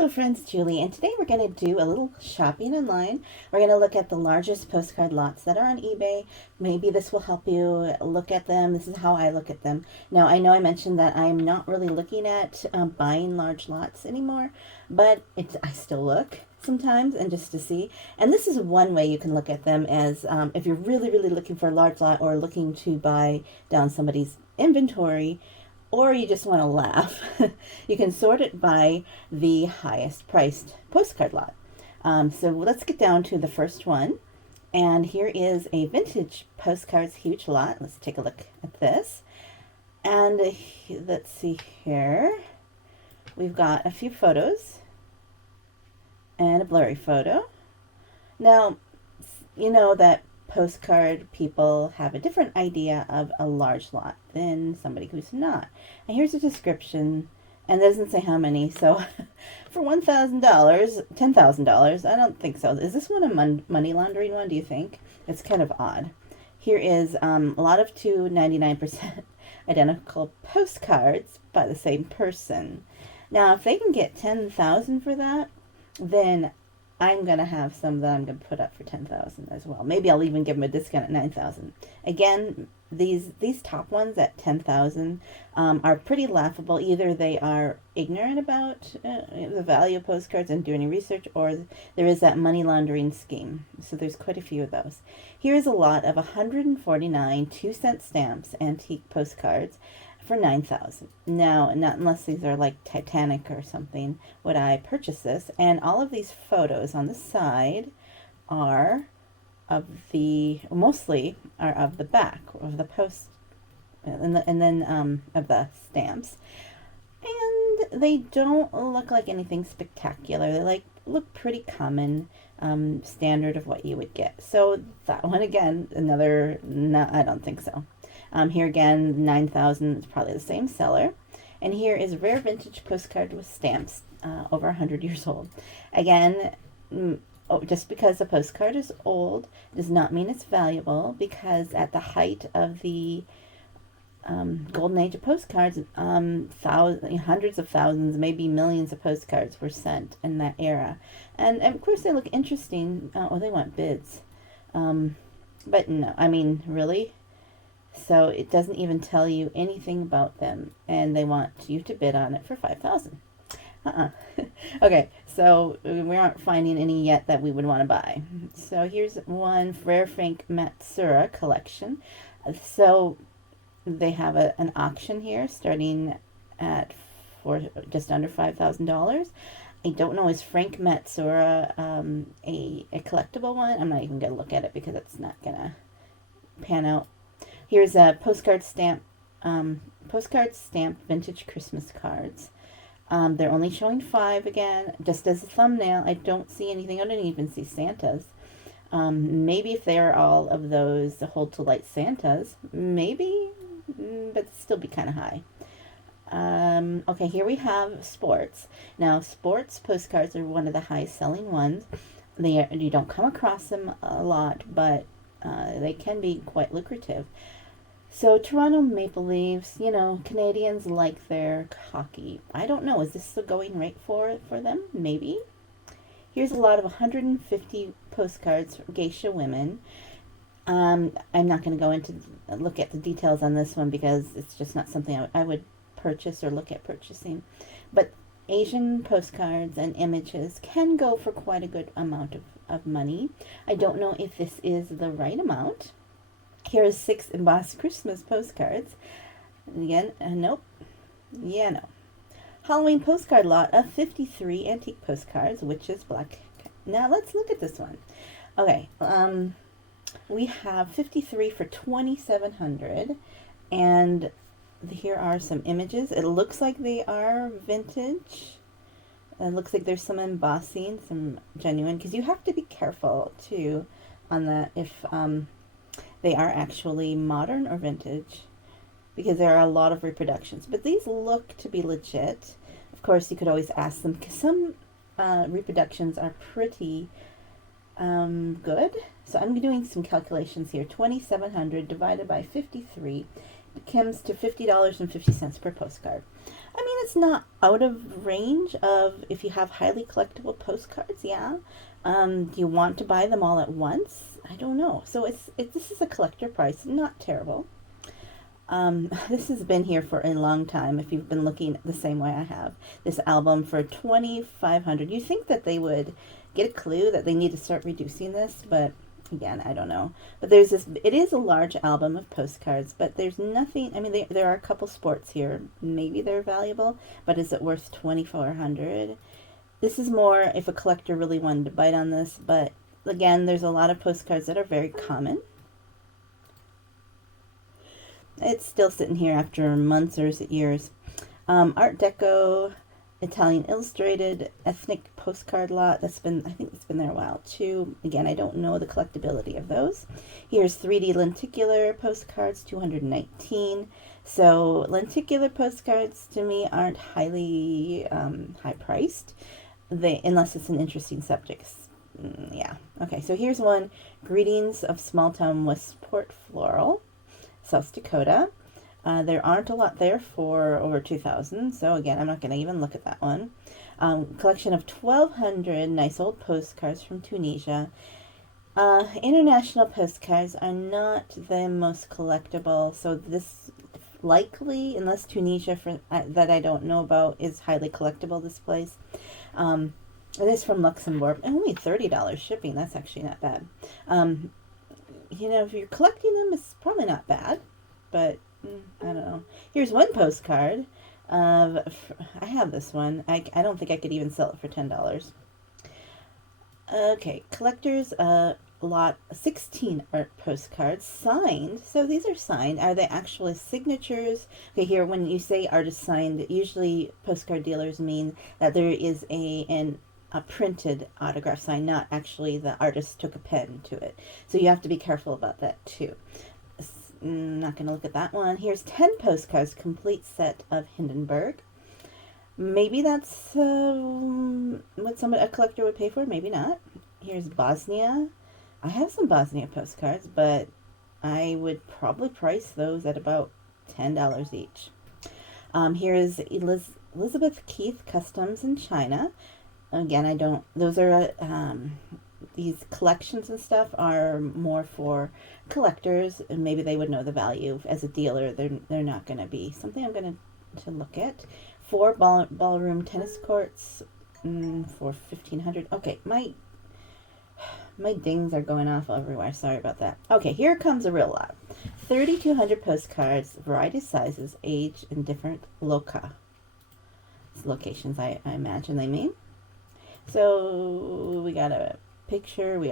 Hello friends, Julie, and today we're going to do a little shopping online. We're going to look at the largest postcard lots that are on eBay. Maybe this will help you look at them. This is how I look at them. Now, I know I mentioned that I'm not really looking at buying large lots anymore, but I still look sometimes and just to see. And this is one way you can look at them as if you're really, really looking for a large lot or looking to buy down somebody's inventory, or you just want to laugh. You can sort it by the highest priced postcard lot. So let's get down to the first one. And here is a vintage postcards huge lot. Let's take a look at this. And let's see here. We've got a few photos and a blurry photo. Now, you know that postcard people have a different idea of a large lot than somebody who's not. And here's a description, and it doesn't say how many. So for $1,000, $10,000, I don't think so. Is this one a money laundering one, do you think? It's kind of odd. Here is a lot of 99% identical postcards by the same person. Now, if they can get $10,000 for that, then I'm going to have some that I'm going to put up for $10,000 as well. Maybe I'll even give them a discount at $9,000. Again, these top ones at $10,000 are pretty laughable. Either they are ignorant about the value of postcards and do any research, or there is that money laundering scheme. So there's quite a few of those. Here's a lot of 149 2-cent stamps antique postcards for $9,000. Now, not unless these are like Titanic or something, would I purchase this. And all of these photos on the side are mostly are of the back of the post, and then of the stamps. And they don't look like anything spectacular. They look pretty common, standard of what you would get. So that one again, no, I don't think so. Here again, $9,000 is probably the same seller. And here is rare vintage postcard with stamps, over 100 years old. Again, just because a postcard is old does not mean it's valuable, because at the height of the golden age of postcards, hundreds of thousands, maybe millions of postcards were sent in that era. And of course they look interesting. They want bids. But no, I mean, really? So it doesn't even tell you anything about them, and they want you to bid on it for $5,000. Okay, so we aren't finding any yet that we would want to buy. So here's one rare Frank Matsura collection. So they have an auction here starting at just under $5,000. I don't know, is Frank Matsura a collectible one? I'm not even going to look at it because it's not going to pan out. Here's a postcard stamp vintage Christmas cards. They're only showing 5 again, just as a thumbnail. I don't see anything. I don't even see Santas. Maybe if they are all of those Hold to Light Santas, maybe, but still be kind of high. Okay, here we have sports. Now, sports postcards are one of the highest selling ones. You don't come across them a lot, but they can be quite lucrative. So Toronto Maple Leafs, Canadians like their hockey. I don't know, is this the going rate for them? Maybe. Here's a lot of 150 postcards for geisha women. I'm not going to go into look at the details on this one because it's just not something I would purchase or look at purchasing. But Asian postcards and images can go for quite a good amount of money. I don't know if this is the right amount. Here is 6 embossed Christmas postcards. Again, nope. Yeah, no. Halloween postcard lot of 53 antique postcards, witches, black. Now let's look at this one. Okay, we have 53 for $2,700, and here are some images. It looks like they are vintage. It looks like there's some embossing, some genuine, because you have to be careful too on that if they are actually modern or vintage, because there are a lot of reproductions. But these look to be legit. Of course, you could always ask them, because some reproductions are pretty good. So I'm doing some calculations here. 2,700 divided by 53 comes to $50.50 per postcard. I mean, it's not out of range of if you have highly collectible postcards, yeah. Do you want to buy them all at once? I don't know. So this is a collector price, not terrible. This has been here for a long time. If you've been looking the same way I have, this album for 2,500. You think that they would get a clue that they need to start reducing this, but again, I don't know. But there's this. It is a large album of postcards, but there's nothing. I mean, there are a couple sports here. Maybe they're valuable, but is it worth 2,400? This is more if a collector really wanted to bite on this, but again, there's a lot of postcards that are very common. It's still sitting here after months or years. Art Deco, Italian Illustrated, ethnic postcard lot. I think it's been there a while too. Again, I don't know the collectability of those. Here's 3D lenticular postcards, 219. So lenticular postcards to me aren't highly high priced, unless it's an interesting subject. Yeah. Okay. So here's one: Greetings of Small Town Westport Floral, South Dakota. There aren't a lot there for over 2,000, so again, I'm not going to even look at that one. Collection of 1,200 nice old postcards from Tunisia. International postcards are not the most collectible, so this likely, unless Tunisia that I don't know about is highly collectible, this place. It is from Luxembourg. Only $30 shipping. That's actually not bad. If you're collecting them, it's probably not bad, but I don't know. Here's one postcard. I have this one. I don't think I could even sell it for $10. Okay, collectors lot 16 art postcards signed. So these are signed. Are they actually signatures? Okay, here when you say artist signed, usually postcard dealers mean that there is a printed autograph sign, not actually the artist took a pen to it. So you have to be careful about that too. Not going to look at that one. Here's 10 postcards, complete set of Hindenburg. Maybe that's what a collector would pay for. Maybe not. Here's Bosnia. I have some Bosnia postcards, but I would probably price those at about $10 each. Here's Elizabeth Keith Customs in China. Again, those are, these collections and stuff are more for collectors, and maybe they would know the value. As a dealer, they're not going to be something I'm going to look at. 4 ballroom tennis courts for 1,500. Okay, my dings are going off everywhere. Sorry about that. Okay, here comes a real lot. 3,200 postcards, variety of sizes, age, and different locations, I imagine they mean. So we got a picture. We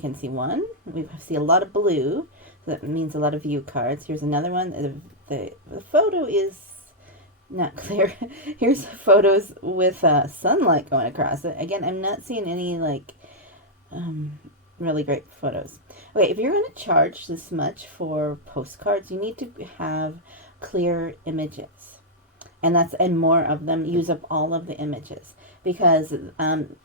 can see one. We see a lot of blue. So that means a lot of view cards. Here's another one. The photo is not clear. Here's photos with sunlight going across it. Again, I'm not seeing any really great photos. Okay, if you're going to charge this much for postcards, you need to have clear images. And more of them. Use up all of the images, because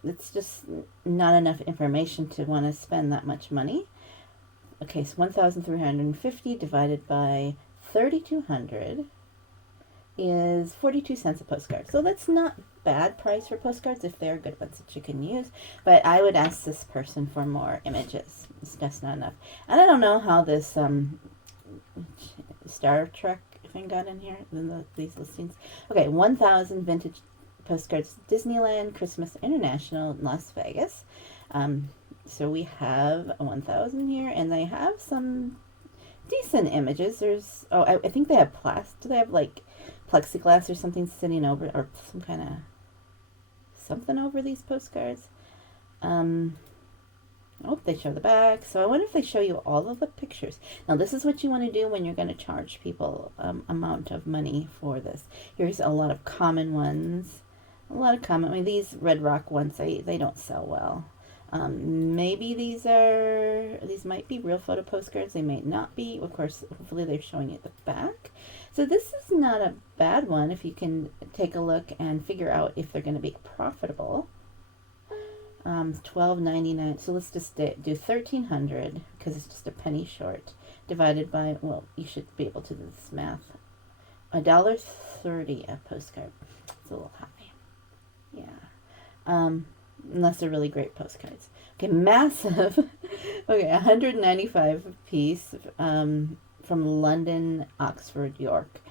it's just not enough information to want to spend that much money. Okay, so 1,350 divided by 3,200 is 42 cents a postcard. So that's not bad price for postcards if they're good ones that you can use. But I would ask this person for more images. It's just not enough. And I don't know how this Star Trek thing got in here, these listings. Okay, 1,000 vintage postcards, Disneyland, Christmas International, Las Vegas. So we have 1,000 here, and they have some decent images. There's, I think they have do they have like plexiglass or something sitting over, or some kind of something over these postcards? Oh, they show the back. So I wonder if they show you all of the pictures. Now, this is what you want to do when you're going to charge people amount of money for this. Here's a lot of common ones. I mean, these Red Rock ones, they don't sell well. Maybe these might be real photo postcards. They may not be. Of course, hopefully they're showing you the back. So this is not a bad one if you can take a look and figure out if they're going to be profitable. $12.99. So let's just do 1,300 because it's just a penny short, divided by, well, you should be able to do this math. $1.30 a postcard. It's a little high. Yeah. Unless they're really great postcards. Okay, massive. Okay, 195 piece from London, Oxford, York.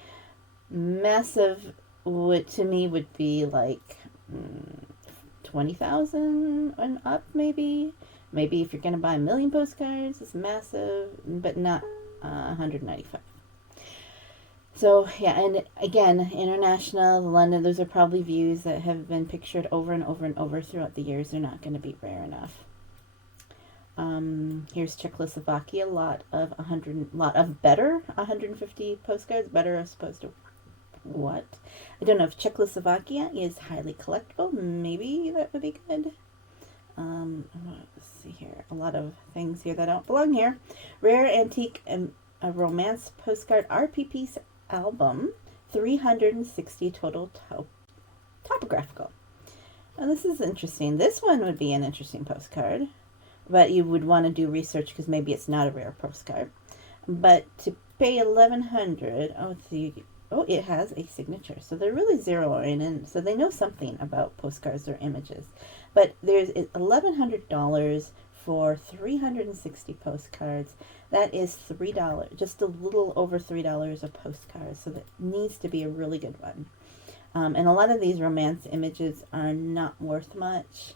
Massive would to me would be like 20,000 and up, maybe. Maybe if you're gonna buy 1,000,000 postcards, it's massive, but not 195. So yeah, and again, international, London, those are probably views that have been pictured over and over and over throughout the years. They're not going to be rare enough. Here's Czechoslovakia, lot of better 150 postcards, better as opposed to what? I don't know if Czechoslovakia is highly collectible. Maybe that would be good. Let's see here. A lot of things here that don't belong here. Rare antique and a romance postcard RPP album, 360 total topographical. Now this is interesting. This one would be an interesting postcard, but you would want to do research because maybe it's not a rare postcard. But to pay $1,100, it has a signature, so they're really zeroing in, so they know something about postcards or images. But there's $1,100 for 360 postcards. That is $3, just a little over $3 a postcard. So that needs to be a really good one. And a lot of these romance images are not worth much.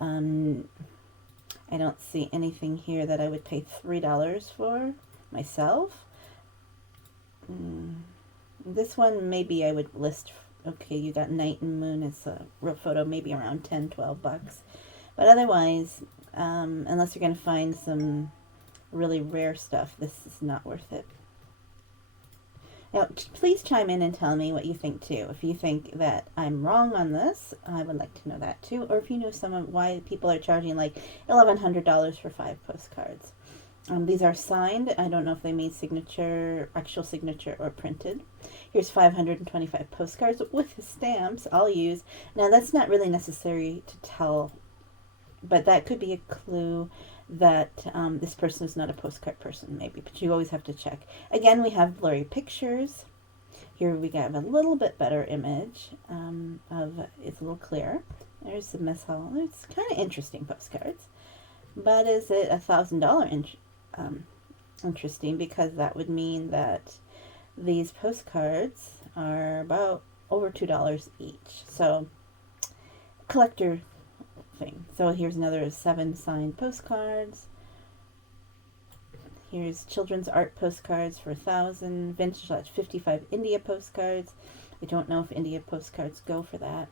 I don't see anything here that I would pay $3 for myself. This one maybe I would list. Okay, you got Night and Moon. It's a real photo, maybe around $10-12. But otherwise, unless you're going to find some really rare stuff, this is not worth it. Now, please chime in and tell me what you think too. If you think that I'm wrong on this, I would like to know that too. Or if you know why people are charging like $1,100 for 5 postcards. These are signed. I don't know if they mean actual signature, or printed. Here's 525 postcards with stamps. I'll use. Now, that's not really necessary to tell, but that could be a clue that this person is not a postcard person, maybe. But you always have to check. Again, we have blurry pictures. Here we have a little bit better image it's a little clearer. There's the Miss Hall. It's kind of interesting postcards. But is it $1,000 interesting? Because that would mean that these postcards are about over $2 each. So, collector thing. So here's another 7 signed postcards. Here's children's art postcards for 1,000. Vintage 55 India postcards. I don't know if India postcards go for that.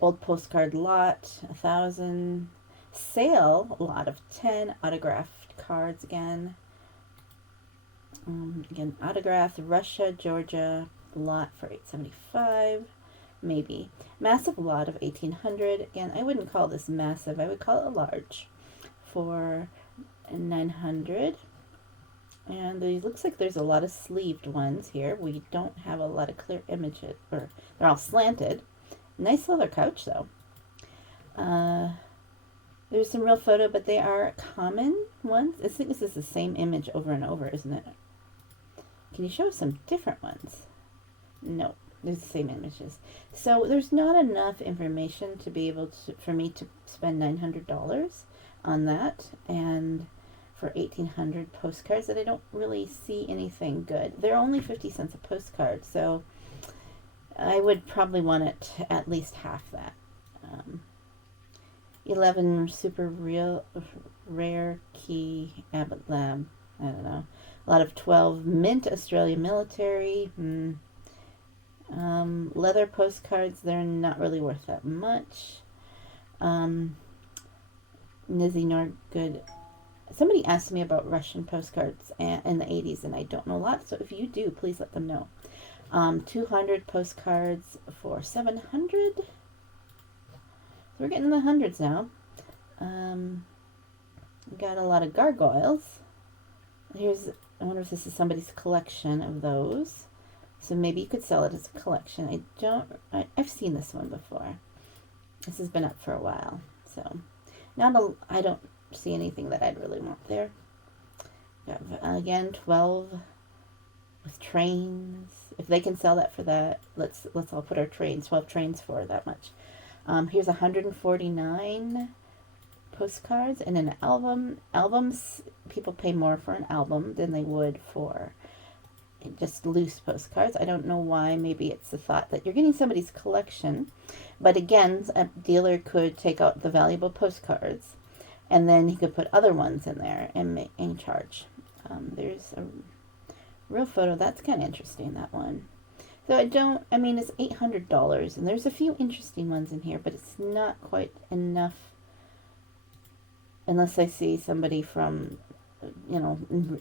Old postcard lot, 1,000. Sale lot of 10 autographed cards again. Again, autographed Russia, Georgia lot for $875. Maybe. Massive lot of 1,800. Again, I wouldn't call this massive. I would call it a large for $900. And it looks like there's a lot of sleeved ones here. We don't have a lot of clear images, or they're all slanted. Nice leather couch though. There's some real photo, but they are common ones. I think this is the same image over and over, isn't it? Can you show some different ones? No, there's the same images. So there's not enough information to be able to, for me to spend $900 on that, and for 1,800 postcards that I don't really see anything good. They're only 50 cents a postcard, so I would probably want it at least half that. 11 super rare key Abbott Lab. I don't know. A lot of 12 mint Australia military. Leather postcards, they're not really worth that much. Nizzy Norgood. Somebody asked me about Russian postcards in the 80s, and I don't know a lot, so if you do, please let them know. 200 postcards for $700. We're getting in the hundreds now. Got a lot of gargoyles. I wonder if this is somebody's collection of those. So maybe you could sell it as a collection. I've seen this one before. This has been up for a while. So, I don't see anything that I'd really want there. Again, 12 with trains. If they can sell that for that, let's all put our trains, 12 trains for that much. Here's 149 postcards in an album. Albums, people pay more for an album than they would for just loose postcards. I don't know why. Maybe it's the thought that you're getting somebody's collection. But again, a dealer could take out the valuable postcards and then he could put other ones in there and charge. There's a real photo. That's kind of interesting, that one. So I mean, it's $800 and there's a few interesting ones in here, but it's not quite enough unless I see somebody from, you know,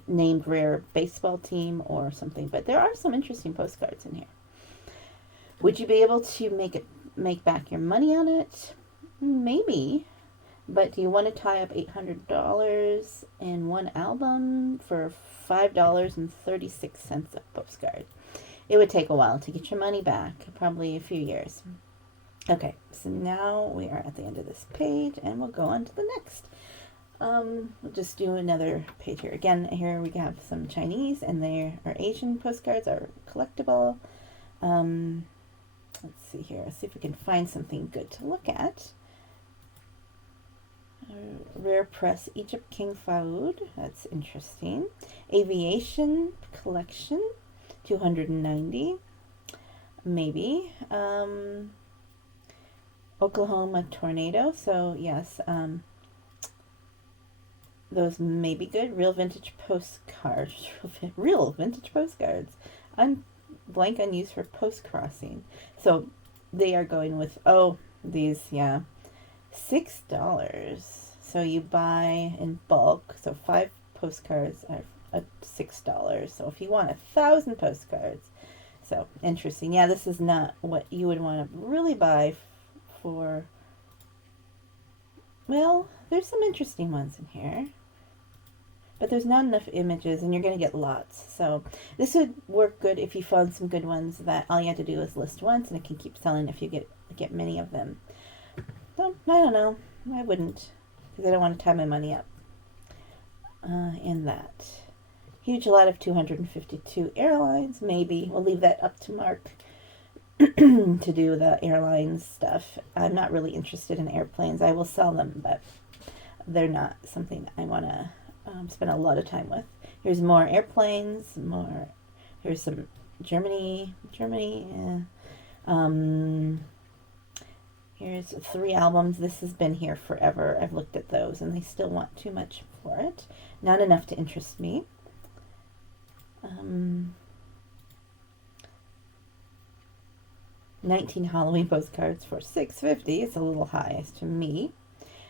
named rare baseball team or something. But there are some interesting postcards in here. Would you be able to make back your money on it? Maybe. But do you want to tie up $800 in one album for $5.36 a postcard? It would take a while to get your money back, probably a few years. Okay, so now we are at the end of this page and we'll go on to the next. We'll just do another page here. Again, here we have some Chinese and there are Asian postcards are collectible. Let's see here. Let's see if we can find something good to look at. Rare Press Egypt King Faoud. That's interesting. Aviation collection, 290. Maybe. Oklahoma tornado. So yes. Those may be good. Real vintage postcards. Real vintage postcards. I'm blank on use for post crossing. So they are going with, these, yeah, $6. So you buy in bulk. So 5 postcards are $6. So if you want 1,000 postcards. So interesting. Yeah, this is not what you would want to really buy for. Well, there's some interesting ones in here. But there's not enough images and you're going to get lots. So this would work good if you found some good ones that all you have to do is list once and it can keep selling if you get many of them. So I don't know. I wouldn't, because I don't want to tie my money up in that. Huge lot of 252 airlines. Maybe. We'll leave that up to Mark to do the airlines stuff. I'm not really interested in airplanes. I will sell them, but they're not something I want to spend a lot of time with. Here's more airplanes, here's some Germany, here's 3 albums. This has been here forever. I've looked at those and they still want too much for it. Not enough to interest me. 19 Halloween postcards for $6.50. It's a little high to me.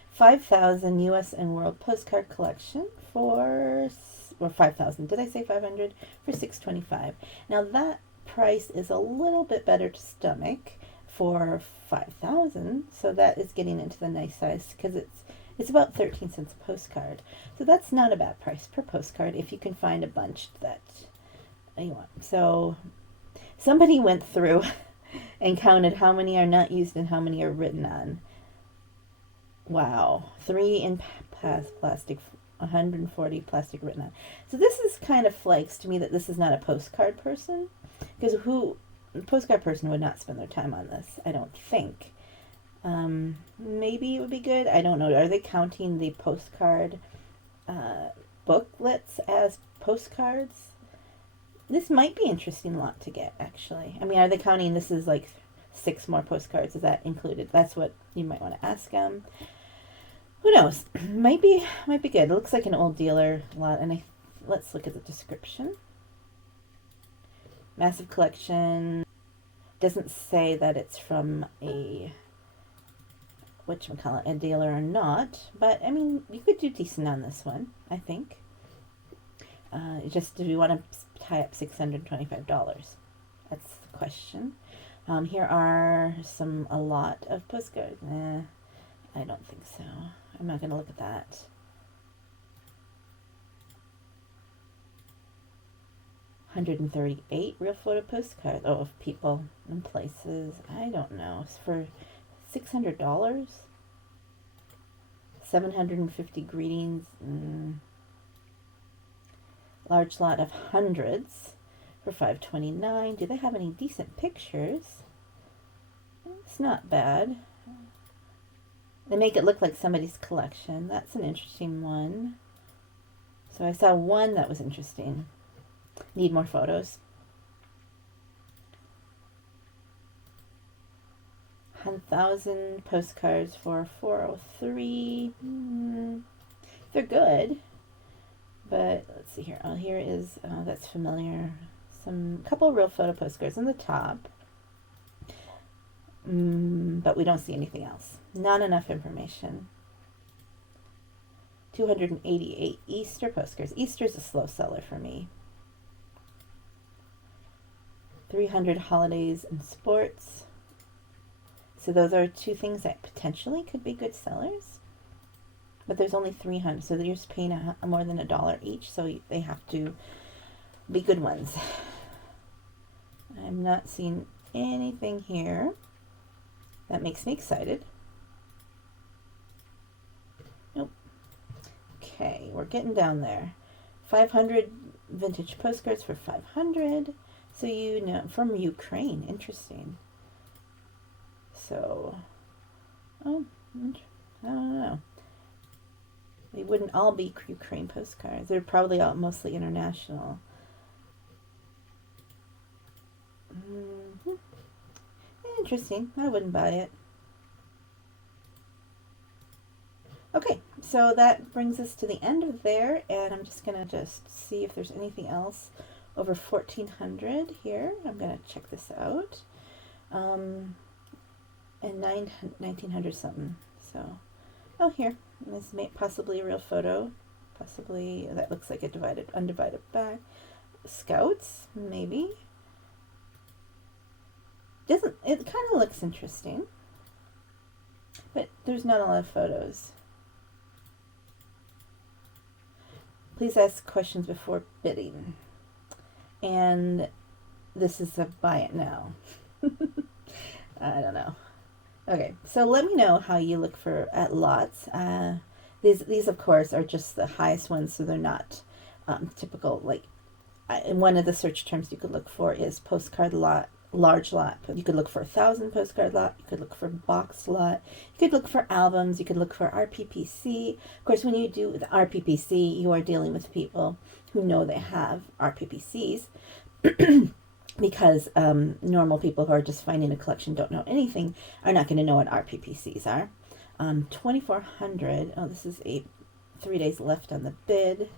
5,000 U.S. and World postcard collection for 5,000. Did I say 500? For $6.25. Now that price is a little bit better to stomach for 5,000. So that is getting into the nice size because it's about 13 cents a postcard. So that's not a bad price per postcard if you can find a bunch that you want. So somebody went through and counted how many are not used and how many are written on. Wow. 3 in plastic, 140 plastic written on. So this is kind of flags to me that this is not a postcard person, because a postcard person would not spend their time on this, I don't think. Maybe it would be good. I don't know. Are they counting the postcard booklets as postcards? This might be an interesting lot to get, actually. I mean, are they counting this is like 6 more postcards? Is that included? That's what you might want to ask them. Who knows? Might be good. It looks like an old dealer lot, and let's look at the description. Massive collection. Doesn't say that it's from a a dealer or not, but I mean, you could do decent on this one, I think. Just do you want to tie up $625? That's the question. Here are a lot of postcards. I don't think so. I'm not going to look at that. $138 real photo postcards. Oh, of people and places. I don't know. It's for $600. 750 greetings. Large lot of hundreds for $5.29. Do they have any decent pictures? It's not bad. They make it look like somebody's collection. That's an interesting one. So I saw one that was interesting. Need more photos. 1,000 postcards for $403. They're good, but let's see here. Oh, here is that's familiar. Some couple real photo postcards on the top, but we don't see anything else. Not enough information. 288 Easter postcards. Easter's a slow seller for me. 300 holidays and sports. So those are two things that potentially could be good sellers. But there's only 300, so they're just paying more than $1 each, so they have to be good ones. I'm not seeing anything here that makes me excited. Nope. Okay, we're getting down there. 500 vintage postcards for $500. So you know, from Ukraine, interesting. So, oh, I don't know. They wouldn't all be Ukraine postcards. They're probably all mostly international. Interesting. I wouldn't buy it. Okay, so that brings us to the end of there, and I'm just gonna see if there's anything else over 1,400 here. I'm gonna check this out. And 1,900 something. So, oh, here. This may possibly a real photo. Possibly that looks like a undivided back. Scouts, maybe. It kind of looks interesting, but there's not a lot of photos. Please ask questions before bidding. And this is a buy it now. I don't know. Okay, so let me know how you look at lots. These of course are just the highest ones, so they're not typical. Like one of the search terms you could look for is postcard lot, large lot. You could look for 1,000 postcard lot. You could look for box lot. You could look for albums. You could look for RPPC. Of course, when you do the RPPC, you are dealing with people who know they have RPPCs. Because normal people who are just finding a collection, don't know anything, are not going to know what RPPCs are. 2,400. Oh, this is 3 days left on the bid.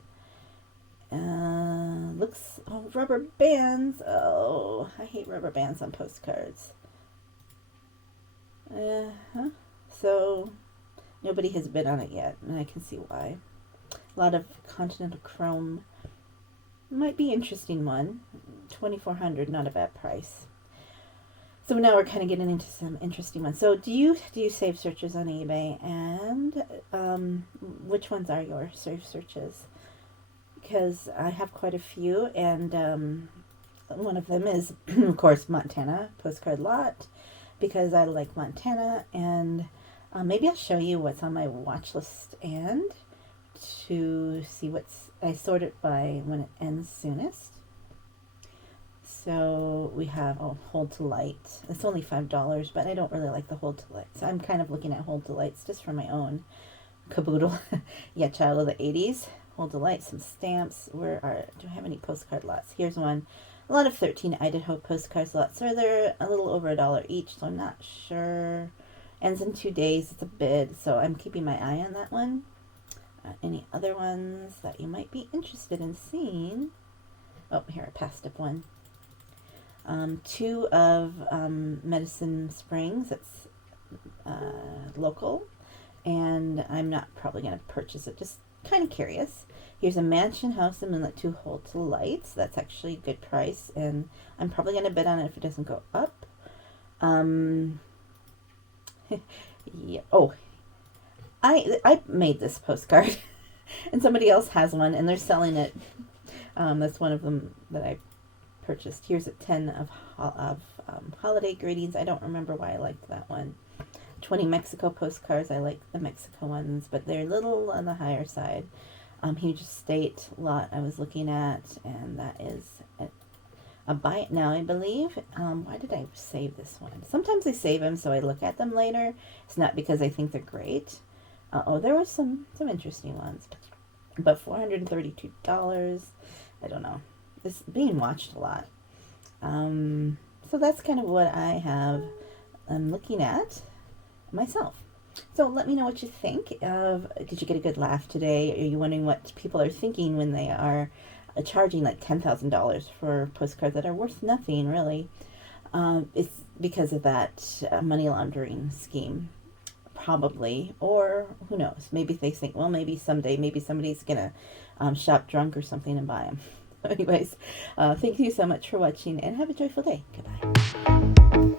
Looks, oh, rubber bands. Oh, I hate rubber bands on postcards. So nobody has bid on it yet, and I can see why. A lot of Continental Chrome. Might be interesting one. 2,400, not a bad price. So now we're kind of getting into some interesting ones. So do you save searches on eBay, and which ones are your save searches? Because I have quite a few, and one of them is, of course, Montana postcard lot, because I like Montana, and maybe I'll show you what's on my watch list and to see I sort it by when it ends soonest. So we have Hold to Light. It's only $5, but I don't really like the Hold to Light. So I'm kind of looking at Hold to Lights just for my own caboodle. Yeah, child of the 80s. Hold to Light, some stamps. Do I have any postcard lots? Here's one. A lot of 13 Idaho postcard lots. So they're a little over $1 each, so I'm not sure. Ends in 2 days. It's a bid, so I'm keeping my eye on that one. Any other ones that you might be interested in seeing? Oh, here, I passed up one. 2 of Medicine Springs. It's local, and I'm not probably going to purchase it. Just kind of curious. Here's a mansion house in Moonlit 2 Hold to Lights. That's actually a good price, and I'm probably going to bid on it if it doesn't go up. Yeah. Oh, I made this postcard, and somebody else has one, and they're selling it. That's one of them that I purchased. Here's a 10 of holiday greetings. I don't remember why I liked that one. 20 Mexico postcards. I like the Mexico ones, but they're a little on the higher side. Huge estate lot I was looking at, and that is buy it now, I believe. Why did I save this one? Sometimes I save them so I look at them later. It's not because I think they're great. Oh, there were some interesting ones. But $432, I don't know. It's being watched a lot. So that's kind of what I have looking at myself. So let me know what you think of. Did you get a good laugh today? Are you wondering what people are thinking when they are charging like $10,000 for postcards that are worth nothing, really? It's because of that money laundering scheme, probably. Or who knows? Maybe they think, well, maybe someday, maybe somebody's going to shop drunk or something and buy them. Anyways, thank you so much for watching and have a joyful day. Goodbye.